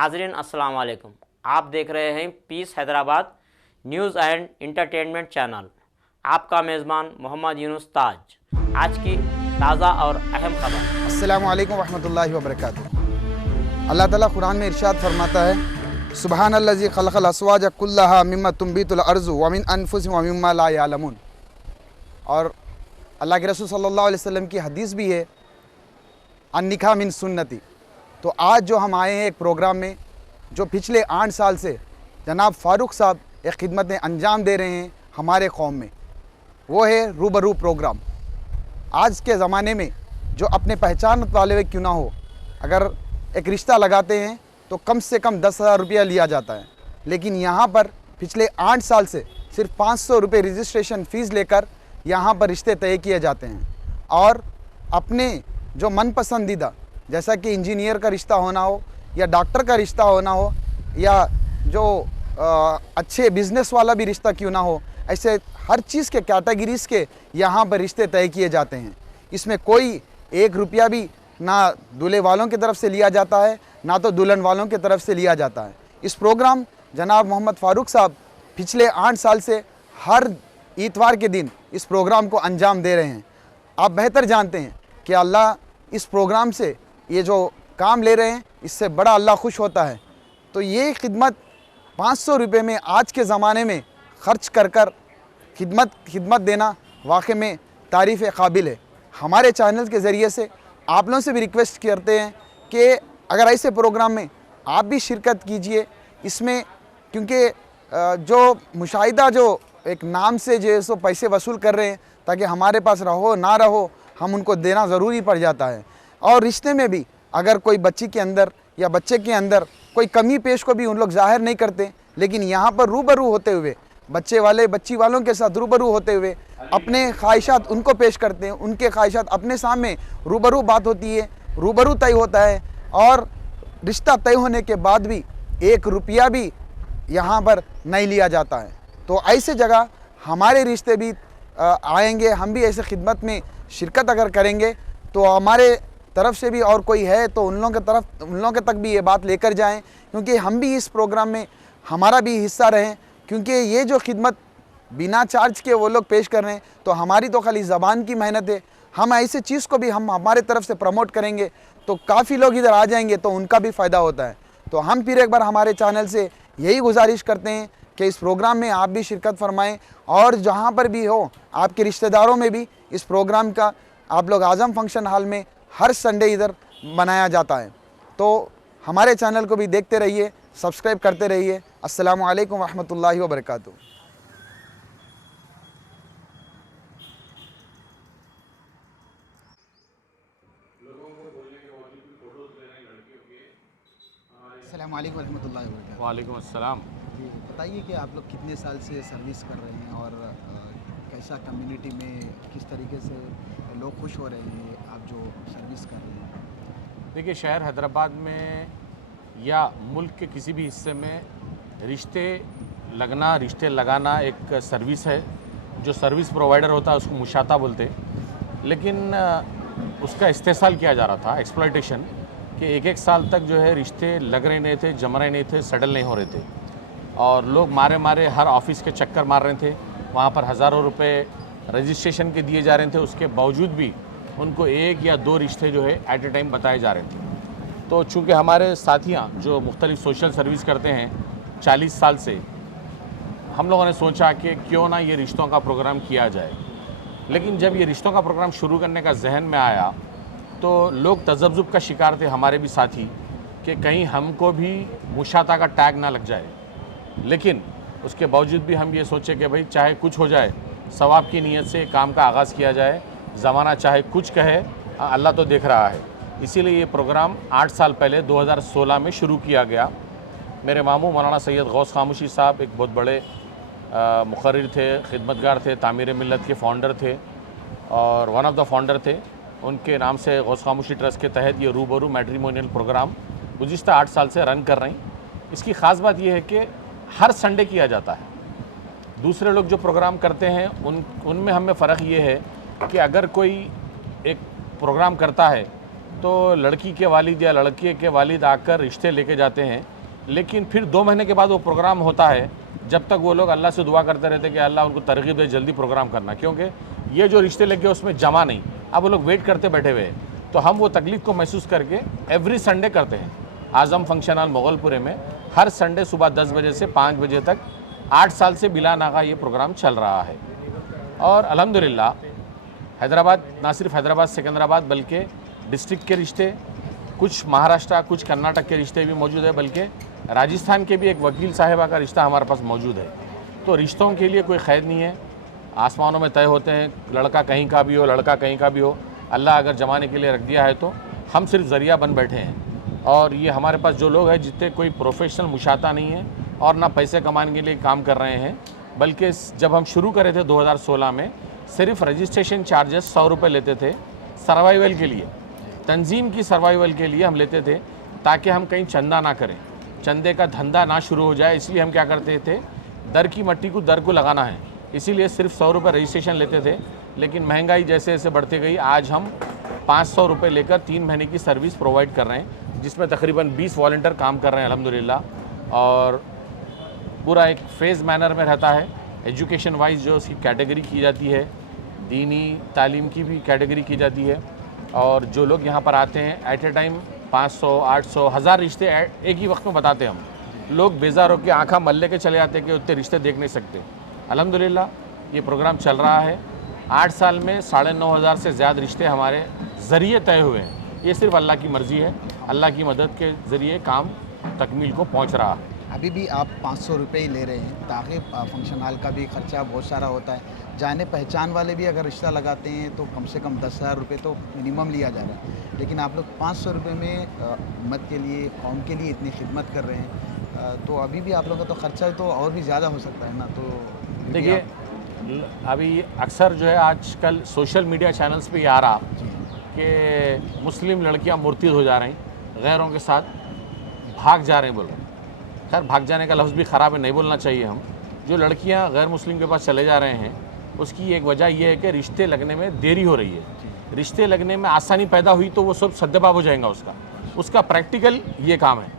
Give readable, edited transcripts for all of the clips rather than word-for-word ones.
नाजरीन अस्सलाम वालेकुम। आप देख रहे हैं peace Hyderabad news and entertainment channel. आपका मेज़बान मोहम्मद यूनुस ताज। आज की ताज़ा और अहम खबर। अस्सलामु अलैकुम वरहमतुल्लाहि वबरकातुहू। अल्लाह ताला कुरान में इरशाद फरमाता है, सुब्हानल्लज़ी खलक़ल अस्वाज कुल्लहा मिम्मा तुंबितुल अर्ज़ु व मिन अनफुसिहिम व मिम्मा ला यअलमून। और अल्लाह के रसूल सल्लल्लाहु अलैहि वसल्लम की हदीस भी है, अन्निकाह मिन सुन्नती। तो आज जो हम आए हैं एक प्रोग्राम में, जो पिछले 8 साल से जनाब फ़ारूक साहब एक खिदमतें अंजाम दे रहे हैं हमारे कौम में, वो है रूबरू प्रोग्राम। आज के ज़माने में जो अपने पहचान वाले क्यों ना हो, अगर एक रिश्ता लगाते हैं तो कम से कम 10,000 रुपया लिया जाता है, लेकिन यहाँ पर पिछले 8 साल से सिर्फ 500 रुपये रजिस्ट्रेशन फ़ीस लेकर यहाँ पर रिश्ते तय किए जाते हैं। और अपने जो मन पसंदीदा, जैसा कि इंजीनियर का रिश्ता होना हो या डॉक्टर का रिश्ता होना हो या जो अच्छे बिज़नेस वाला भी रिश्ता क्यों ना हो, ऐसे हर चीज़ के कैटेगरीज़ के यहाँ पर रिश्ते तय किए जाते हैं। इसमें कोई 1 रुपया भी ना दूल्हे वालों की तरफ से लिया जाता है, ना तो दुल्हन वालों की तरफ से लिया जाता है। इस प्रोग्राम जनाब मोहम्मद फ़ारूक साहब पिछले 8 साल से हर इतवार के दिन इस प्रोग्राम को अंजाम दे रहे हैं। आप बेहतर जानते हैं कि अल्लाह इस प्रोग्राम से ये जो काम ले रहे हैं, इससे बड़ा अल्लाह खुश होता है। तो ये खिदमत 500 रुपये में आज के ज़माने में ख़र्च कर कर खिदमत देना वाकई में तारीफ़ काबिल है। हमारे चैनल के ज़रिए से आप लोगों से भी रिक्वेस्ट करते हैं कि अगर ऐसे प्रोग्राम में आप भी शिरकत कीजिए इसमें, क्योंकि जो मुशाहिदा जो एक नाम से जो है सो पैसे वसूल कर रहे हैं ताकि हमारे पास रहो ना रहो हम उनको देना ज़रूरी पड़ जाता है। और रिश्ते में भी अगर कोई बच्ची के अंदर या बच्चे के अंदर कोई कमी पेश को भी उन लोग ज़ाहिर नहीं करते, लेकिन यहाँ पर रूबरू होते हुए बच्ची वालों के साथ रूबरू होते हुए अपने ख्वाहिशात उनको पेश करते हैं, उनके ख्वाहिशात अपने सामने रूबरू बात होती है, रूबरू तय होता है। और रिश्ता तय होने के बाद भी 1 रुपया भी यहाँ पर नहीं लिया जाता है। तो ऐसे जगह हमारे रिश्ते भी आएंगे, हम भी ऐसे खिदमत में शिरकत अगर करेंगे तो हमारे तरफ से भी और कोई है तो उन लोगों के तक भी ये बात लेकर जाएं, क्योंकि हम भी इस प्रोग्राम में हमारा भी हिस्सा रहें। क्योंकि ये जो खिदमत बिना चार्ज के वो लोग पेश कर रहे हैं, तो हमारी तो खाली ज़बान की मेहनत है। हम ऐसे चीज़ को भी हम हमारे तरफ से प्रमोट करेंगे तो काफ़ी लोग इधर आ जाएंगे, तो उनका भी फ़ायदा होता है। तो हम फिर एक बार हमारे चैनल से यही गुजारिश करते हैं कि इस प्रोग्राम में आप भी शिरकत फरमाएँ, और जहाँ पर भी हो आपके रिश्तेदारों में भी इस प्रोग्राम का आप लोग आज़म फंक्शन हॉल में हर संडे इधर मनाया जाता है। तो हमारे चैनल को भी देखते रहिए, सब्सक्राइब करते रहिए। अस्सलामु अलैकुम वरहमतुल्लाहि वबरकातुहू। अस्सलामु अलैकुम वरहमतुल्लाहि वबरकातुहू। वालेकुम अस्सलाम। जी बताइए कि आप लोग कितने साल से सर्विस कर रहे हैं और कैसा कम्युनिटी में किस तरीके से लोग खुश हो रहे हैं आप जो सर्विस कर रहे हैं? देखिए, शहर हैदराबाद में या मुल्क के किसी भी हिस्से में रिश्ते रिश्ते लगाना एक सर्विस है। जो सर्विस प्रोवाइडर होता है उसको मुशाता बोलते हैं, लेकिन उसका इस्तेसाल किया जा रहा था, एक्सप्लॉयटेशन, कि 1-1 साल तक जो है रिश्ते लग रहे नहीं थे, जम रहे नहीं थे, सेटल नहीं हो रहे थे, और लोग मारे हर ऑफिस के चक्कर मार रहे थे। वहाँ पर हज़ारों रुपए रजिस्ट्रेशन के दिए जा रहे थे, उसके बावजूद भी उनको 1 या 2 रिश्ते जो है एट ए टाइम बताए जा रहे थे। तो चूँकि हमारे साथियाँ जो मुख्तलिफ सोशल सर्विस करते हैं 40 साल से, हम लोगों ने सोचा कि क्यों ना ये रिश्तों का प्रोग्राम किया जाए। लेकिन जब ये रिश्तों का प्रोग्राम शुरू करने का जहन में आया तो लोग तजब्जुब का शिकार थे, हमारे भी साथी, कि कहीं हमको भी मुशाता का टैग ना लग जाए। लेकिन उसके बावजूद भी हम ये सोचे कि भाई चाहे कुछ हो जाए, सवाब की नीयत से काम का आगाज़ किया जाए। ज़माना चाहे कुछ कहे, अल्लाह तो देख रहा है। इसीलिए ये प्रोग्राम 8 साल पहले 2016 में शुरू किया गया। मेरे मामू मौलाना सैयद गौस खामोशी साहब एक बहुत बड़े मुक़र्रिर थे, खिदमतगार थे, तामीर मिल्लत के फ़ाउंडर थे और वन ऑफ़ द फाउंडर थे। उनके नाम से गौस खामोशी ट्रस्ट के तहत ये रूबरू मैट्रिमोनियल प्रोग्राम गुज़िश्ता 8 साल से रन कर रही। इसकी ख़ास बात यह है कि हर संडे किया जाता है। दूसरे लोग जो प्रोग्राम करते हैं उनमें हमें फ़र्क ये है कि अगर कोई एक प्रोग्राम करता है तो लड़की के वालिद या लड़के के वालिद आकर रिश्ते लेके जाते हैं, लेकिन फिर 2 महीने के बाद वो प्रोग्राम होता है। जब तक वो लोग अल्लाह से दुआ करते रहते कि अल्लाह उनको तरगीब दे जल्दी प्रोग्राम करना, क्योंकि ये जो रिश्ते लगे उसमें जमा नहीं, अब वो लोग वेट करते बैठे हुए हैं। तो हम वो तकलीफ़ को महसूस करके एवरी संडे करते हैं। आज़म फंक्शन हॉल मुगलपुरे में हर संडे सुबह 10 बजे से 5 बजे तक 8 साल से बिला नागा ये प्रोग्राम चल रहा है। और अल्हम्दुलिल्लाह हैदराबाद, ना सिर्फ हैदराबाद सिकंदराबाद बल्कि डिस्ट्रिक्ट के रिश्ते, कुछ महाराष्ट्र, कुछ कर्नाटक के रिश्ते भी मौजूद है, बल्कि राजस्थान के भी एक वकील साहिबा का रिश्ता हमारे पास मौजूद है। तो रिश्तों के लिए कोई क़ैद नहीं है, आसमानों में तय होते हैं, लड़का कहीं का भी हो, लड़का कहीं का भी हो, अल्लाह अगर जमाने के लिए रख दिया है तो हम सिर्फ ज़रिया बन बैठे हैं। और ये हमारे पास जो लोग हैं जितने कोई प्रोफेशनल मुशाता नहीं है और ना पैसे कमाने के लिए काम कर रहे हैं, बल्कि जब हम शुरू करे थे 2016 में सिर्फ रजिस्ट्रेशन चार्जेस 100 रुपये लेते थे सर्वाइवल के लिए, तंजीम की सर्वाइवल के लिए हम लेते थे, ताकि हम कहीं चंदा ना करें, चंदे का धंधा ना शुरू हो जाए। इसलिए हम क्या करते थे, दर की मट्टी को दर को लगाना है, इसीलिए सिर्फ 100 रुपये रजिस्ट्रेशन लेते थे। लेकिन महंगाई जैसे जैसे बढ़ती गई, आज हम 500 रुपये लेकर 3 महीने की सर्विस प्रोवाइड कर रहे हैं, जिसमें तकरीबन 20 वॉलंटियर काम कर रहे हैं अल्हम्दुलिल्लाह। और पूरा एक फेज़ मैनर में रहता है। एजुकेशन वाइज जो उसकी कैटेगरी की जाती है, दीनी तालीम की भी कैटेगरी की जाती है। और जो लोग यहाँ पर आते हैं एट ए टाइम 500, 800, 1000 रिश्ते एक ही वक्त में बताते हैं हम। लोग बेजार होकर आँखा मल के चले जाते कि उतने रिश्ते देख नहीं सकते। अल्हम्दुलिल्लाह ये प्रोग्राम चल रहा है। 8 साल में 9500 से ज़्यादा रिश्ते हमारे ज़रिए तय हुए हैं। ये सिर्फ अल्लाह की मर्ज़ी है, अल्लाह की मदद के ज़रिए काम तकमील को पहुँच रहा है। अभी भी आप 500 रुपये ही ले रहे हैं, ताकि फंक्शन हॉल का भी खर्चा बहुत सारा होता है। जाने पहचान वाले भी अगर रिश्ता लगाते हैं तो कम से कम 10,000 रुपये तो मिनिमम लिया जा रहा है, लेकिन आप लोग 500 रुपये में उम्मत के लिए, कौम के लिए इतनी खिदमत कर रहे हैं, तो अभी भी आप लोगों का तो खर्चा तो और भी ज़्यादा हो सकता है ना। तो देखिए, अभी अक्सर जो है आजकल सोशल मीडिया चैनल्स पे ये आ रहा कि मुस्लिम लड़कियां मुर्तिद हो जा रही, गैरों के साथ भाग जा रहे हैं, बोल रहे हैं। खैर, भाग जाने का लफ्ज़ भी ख़राब है, नहीं बोलना चाहिए हम। जो लड़कियां गैर मुस्लिम के पास चले जा रहे हैं, उसकी एक वजह यह है कि रिश्ते लगने में देरी हो रही है। रिश्ते लगने में आसानी पैदा हुई तो वो सब सद्देबाब हो जाएगा। उसका प्रैक्टिकल ये काम है।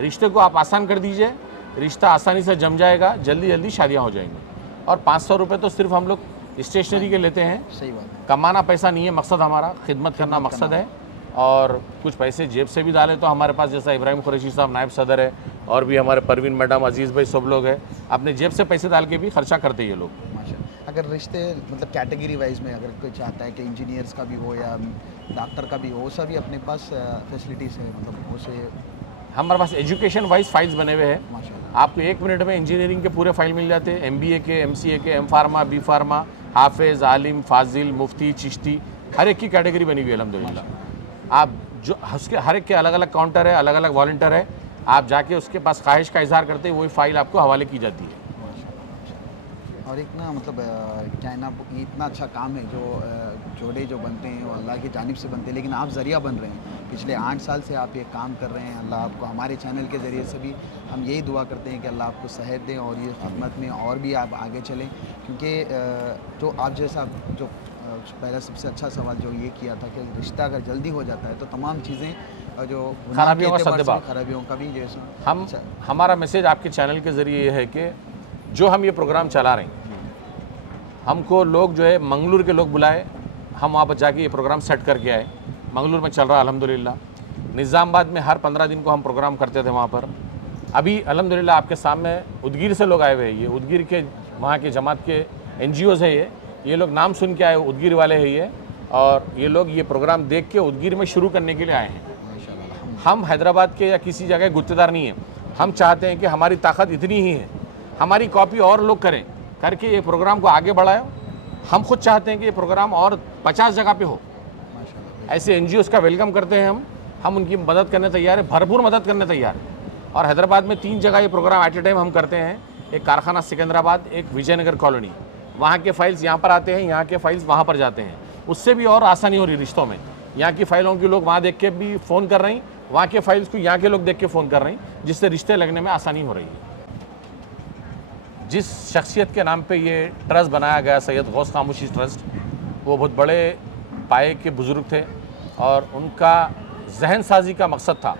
रिश्ते को आप आसान कर दीजिए, रिश्ता आसानी से जम जाएगा, जल्दी जल्दी शादियाँ हो जाएंगी। और 500 रुपये तो सिर्फ हम लोग स्टेशनरी के लेते हैं। सही बात है, कमाना पैसा नहीं है मकसद हमारा, खिदमत करना मकसद है। और कुछ पैसे जेब से भी डालें तो हमारे पास, जैसा इब्राहिम कुरैशी साहब नायब सदर है और भी हमारे परवीन मैडम, अजीज़ भाई, सब लोग हैं, अपने जेब से पैसे डाल के भी खर्चा करते हैं ये लोग। माशाल्लाह। अगर रिश्ते मतलब कैटेगरी वाइज में अगर कोई चाहता है कि इंजीनियर्स का भी हो या डॉक्टर का भी हो, वो सभी अपने पास फैसिलिटीज़ है, मतलब उसे हमारे पास एजुकेशन वाइज फाइल्स बने हुए हैं। माशाल्लाह। आपको 1 मिनट में इंजीनियरिंग के पूरे फाइल मिल जाते हैं, MBA के, MCA के, M फार्मा, B फार्मा, हाफिज़, आलिम, फाजिल, मुफ्ती, चिश्ती, हर एक की कैटेगरी बनी हुई है अल्हम्दुलिल्लाह। आप जो उसके हर एक के अलग अलग काउंटर है, अलग अलग वॉलंटियर है, आप जाके उसके पास ख्वाहिश का इजहार करते हैं, वही फ़ाइल आपको हवाले की जाती है। और एक ना मतलब क्या है ना, ये इतना अच्छा काम है जो जोड़े जो बनते हैं वो अल्लाह की जानिब से बनते हैं, लेकिन आप ज़रिया बन रहे हैं। पिछले 8 साल से आप ये काम कर रहे हैं। अल्लाह आपको, हमारे चैनल के ज़रिए से भी हम यही दुआ करते हैं कि अल्लाह आपको सेहत दें और ये खिदमत में और भी आप आगे चलें, क्योंकि जो आप जैसा जो पहला सबसे अच्छा सवाल जो ये किया था कि रिश्ता अगर जल्दी हो जाता है तो तमाम चीज़ें जो खराबियों का एतबार से सद्देबाब, खराबियों का भी जैसा हमारा मैसेज आपके चैनल के ज़रिए ये है कि जो हम ये प्रोग्राम चला रहे हैं, हमको लोग जो है मंगलूर के लोग बुलाए, हम वहाँ पर जाके ये प्रोग्राम सेट करके आए। मंगलूर में चल रहा है अल्हम्दुलिल्लाह। निज़ामाबाद में हर 15 दिन को हम प्रोग्राम करते थे वहाँ पर। अभी अल्हम्दुलिल्लाह आपके सामने उदगीर से लोग आए हुए हैं। ये उदगीर के वहाँ के जमात के NGOs है, ये लोग नाम सुन के आए, उदगीर वाले हैं ये, और ये लोग ये प्रोग्राम देख के उदगीर में शुरू करने के लिए आए हैं। हम हैदराबाद के या किसी जगह गुत्तेदार नहीं हैं। हम चाहते हैं कि हमारी ताकत इतनी ही है, हमारी कॉपी और लोग करें, करके ये प्रोग्राम को आगे बढ़ाएं। हम खुद चाहते हैं कि ये प्रोग्राम और 50 जगह पे हो। ऐसे NGOs का वेलकम करते हैं हम उनकी मदद करने तैयार है, भरपूर मदद करने तैयार है। और हैदराबाद में 3 जगह ये प्रोग्राम एट ए टाइम हम करते हैं। एक कारखाना सिकंदराबाद, एक विजयनगर कॉलोनी। वहाँ के फाइल्स यहाँ पर आते हैं, यहाँ के फाइल्स वहाँ पर जाते हैं। उससे भी और आसानी हो रही रिश्तों में। यहाँ की फाइलों के लोग वहाँ देख के भी फ़ोन कर रहे हैं, वहाँ के फाइल्स को यहाँ के लोग देख के फ़ोन कर रहे हैं, जिससे रिश्ते लगने में आसानी हो रही है। जिस शख्सियत के नाम पे ये ट्रस्ट बनाया गया, सैयद गौस खामोशी ट्रस्ट, वो बहुत बड़े पाए के बुज़ुर्ग थे। और उनका जहन साजी का मकसद था।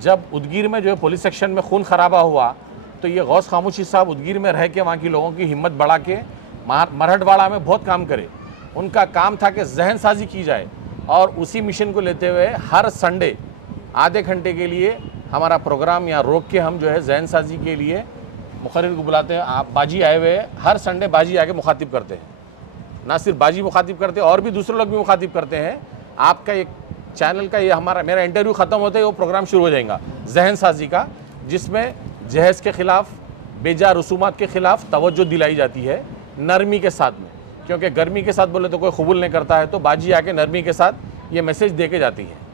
जब उदगीर में जो है पुलिस सेक्शन में खून खराबा हुआ तो ये गौस खामोशी साहब उदगीर में रह के वहाँ की लोगों की हिम्मत बढ़ा के मरहटवाड़ा में बहुत काम करे। उनका काम था कि जहन साजी की जाए और उसी मिशन को लेते हुए हर संडे आधे घंटे के लिए हमारा प्रोग्राम यहाँ रोक के हम जो है जहन साजी के लिए मुखर्रिर को बुलाते हैं। आप बाजी आए हुए हर संडे बाजी आके मुखातिब करते हैं, ना सिर्फ बाजी मुखातिब करते हैं और भी दूसरे लोग भी मुखातिब करते हैं। आपका एक चैनल का ये मेरा इंटरव्यू ख़त्म होते ही वो प्रोग्राम शुरू हो जाएगा जहन साजी का, जिसमें जहेज़ के ख़िलाफ़ बेजा रसूमात के ख़िलाफ़ तवज्जो दिलाई जाती है नरमी के साथ में, क्योंकि गर्मी के साथ बोले तो कोई कबूल नहीं करता है। तो बाजी आके नरमी के साथ ये मैसेज दे के जाती है।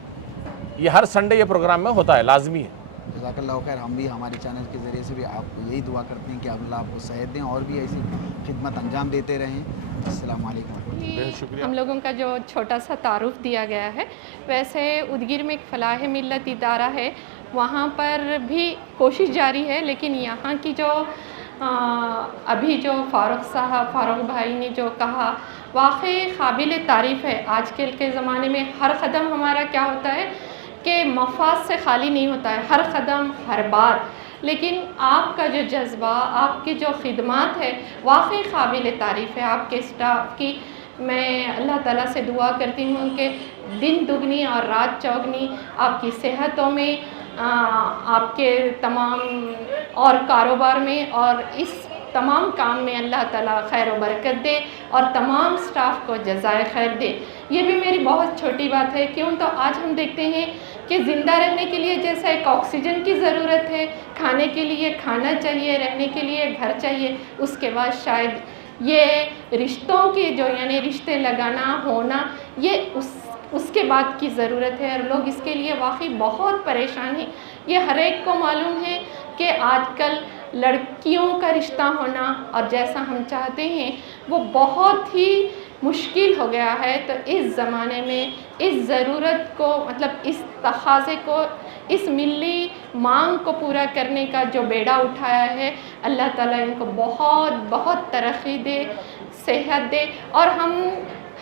ये हर संडे ये प्रोग्राम में होता है, लाजमी है। जज़ाकल्लाह खैर। हम भी हमारे चैनल के ज़रिए से भी आपको यही दुआ करते हैं कि अल्लाह आपको सेहत दें और भी ऐसी खिदमत अंजाम देते रहें। अस्सलाम वालेकुम। शुक्रिया। हम लोगों का जो छोटा सा तारुफ दिया गया है, वैसे उदगीर में एक फलाह मिल्लत इदारा है, वहाँ पर भी कोशिश जारी है। लेकिन यहाँ की जो अभी जो फ़ारूक भाई ने जो कहा, वाकई काबिल तारीफ़ है। आजकल के ज़माने में हर कदम हमारा क्या होता है कि मफाद से खाली नहीं होता है, हर कदम हर बात। लेकिन आपका जो जज्बा, आपकी जो खिदमत है, वाकई काबिल तारीफ़ है आपके स्टाफ की। मैं अल्लाह ताला से दुआ करती हूँ कि दिन दुगनी और रात चौगनी आपकी सेहतों में, आपके तमाम और कारोबार में और इस तमाम काम में अल्लाह ताला खैर व बरकत दे और तमाम स्टाफ को जज़ाए खैर दे। ये भी मेरी बहुत छोटी बात है, क्यों तो आज हम देखते हैं कि ज़िंदा रहने के लिए जैसा एक ऑक्सीजन की ज़रूरत है, खाने के लिए खाना चाहिए, रहने के लिए घर चाहिए, उसके बाद शायद ये रिश्तों के जो यानी रिश्ते लगाना होना, ये उसके बाद की ज़रूरत है। और लोग इसके लिए वाकई बहुत परेशान हैं। ये हर एक को मालूम है कि आजकल लड़कियों का रिश्ता होना और जैसा हम चाहते हैं वो बहुत ही मुश्किल हो गया है। तो इस ज़माने में इस ज़रूरत को, मतलब इस तकाज़े को, इस मिली मांग को पूरा करने का जो बेड़ा उठाया है, अल्लाह ताला इनको बहुत बहुत तरक्की दे, सेहत दे। और हम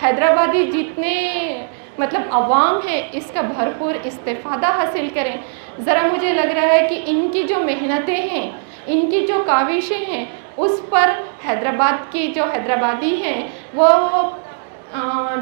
हैदराबादी जितने मतलब अवाम है इसका भरपूर इस्तेफ़ादा हासिल करें। ज़रा मुझे लग रहा है कि इनकी जो मेहनतें हैं, इनकी जो काविशें हैं, उस पर हैदराबाद की जो हैदराबादी हैं वो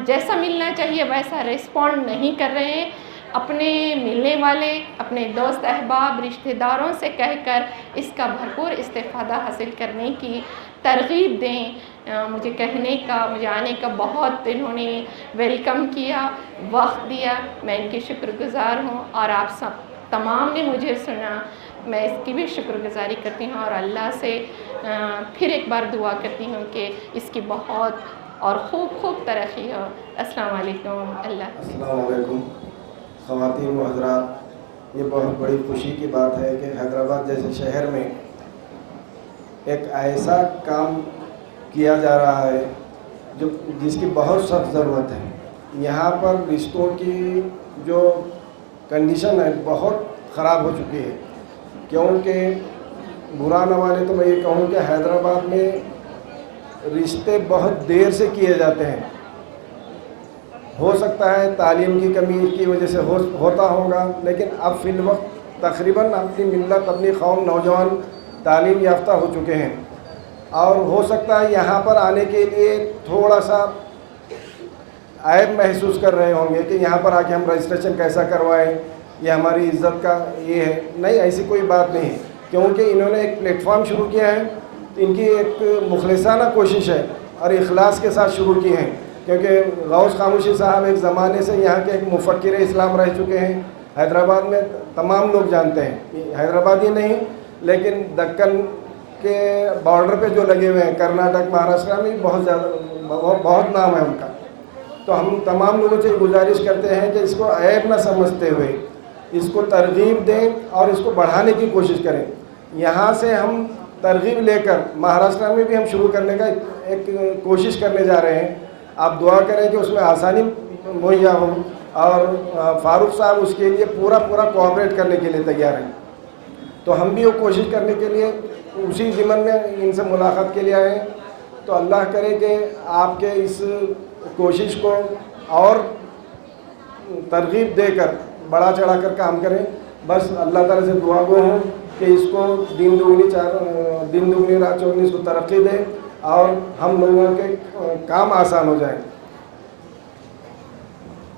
जैसा मिलना चाहिए वैसा रिस्पॉन्ड नहीं कर रहे हैं। अपने मिलने वाले, अपने दोस्त अहबाब, रिश्तेदारों से कहकर इसका भरपूर इस्तेफ़ादा हासिल करने की तरग़ीब दें। मुझे कहने का, मुझे आने का बहुत इन्होंने वेलकम किया, वक्त दिया, मैं इनकी शुक्रगुज़ार हूँ। और आप सब तमाम ने मुझे सुना, मैं इसकी भी शुक्रगुज़ारी करती हूँ और अल्लाह से फिर एक बार दुआ करती हूँ कि इसकी बहुत और खूब तरक्की हो। अस्सलाम वालेकुम। अस्सलाम वालेकुम ख़वातीन व हज़रात, ये बहुत बड़ी खुशी की बात है कि हैदराबाद जैसे शहर में एक ऐसा काम किया जा रहा है जिसकी बहुत सख्त ज़रूरत है। यहाँ पर रिश्तों की जो कंडीशन है बहुत ख़राब हो चुकी है, क्योंकि बुरा न माने तो मैं ये कहूँ कि हैदराबाद में रिश्ते बहुत देर से किए जाते हैं। हो सकता है तालीम की कमी की वजह से होता होगा, लेकिन अब फिल वक्त तकरीबन अपनी मिल्लत, अपनी कौम, नौजवान तालीम याफ्ता हो चुके हैं। और हो सकता है यहाँ पर आने के लिए थोड़ा सा ऐब महसूस कर रहे होंगे कि यहाँ पर आके हम रजिस्ट्रेशन कैसा करवाएं, ये हमारी इज़्ज़त का ये है। नहीं, ऐसी कोई बात नहीं है, क्योंकि इन्होंने एक प्लेटफॉर्म शुरू किया है। तो इनकी एक मुखलिसाना कोशिश है और इखलास के साथ शुरू की है, क्योंकि गौस खामोशी साहब एक ज़माने से यहाँ के एक मुफक्किर इस्लाम रह चुके हैं। हैदराबाद में तमाम लोग जानते हैं, हैदराबादी नहीं लेकिन दक्कन के बॉर्डर पे जो लगे हुए हैं, कर्नाटक, महाराष्ट्र में बहुत नाम है उनका। तो हम तमाम लोगों से गुजारिश करते हैं कि इसको ऐब न समझते हुए इसको तरगीब दें और इसको बढ़ाने की कोशिश करें। यहाँ से हम तरगीब लेकर महाराष्ट्र में भी हम शुरू करने का एक कोशिश करने जा रहे हैं। आप दुआ करें कि उसमें आसानी मुहैया हो और फ़ारूक साहब उसके लिए पूरा कोऑपरेट करने के लिए तैयार हैं। तो हम भी वो कोशिश करने के लिए उसी ज़िम्मन में इनसे मुलाकात के लिए आए हैं। तो अल्लाह करे कि आपके इस कोशिश को और तरगीब देकर बढ़ा चढ़ा कर काम करें। बस अल्लाह ताला से दुआ गो हूँ कि इसको दिन दुगनी रात चौगनी इसको तरक्की दे और हम लोगों के काम आसान हो जाएं।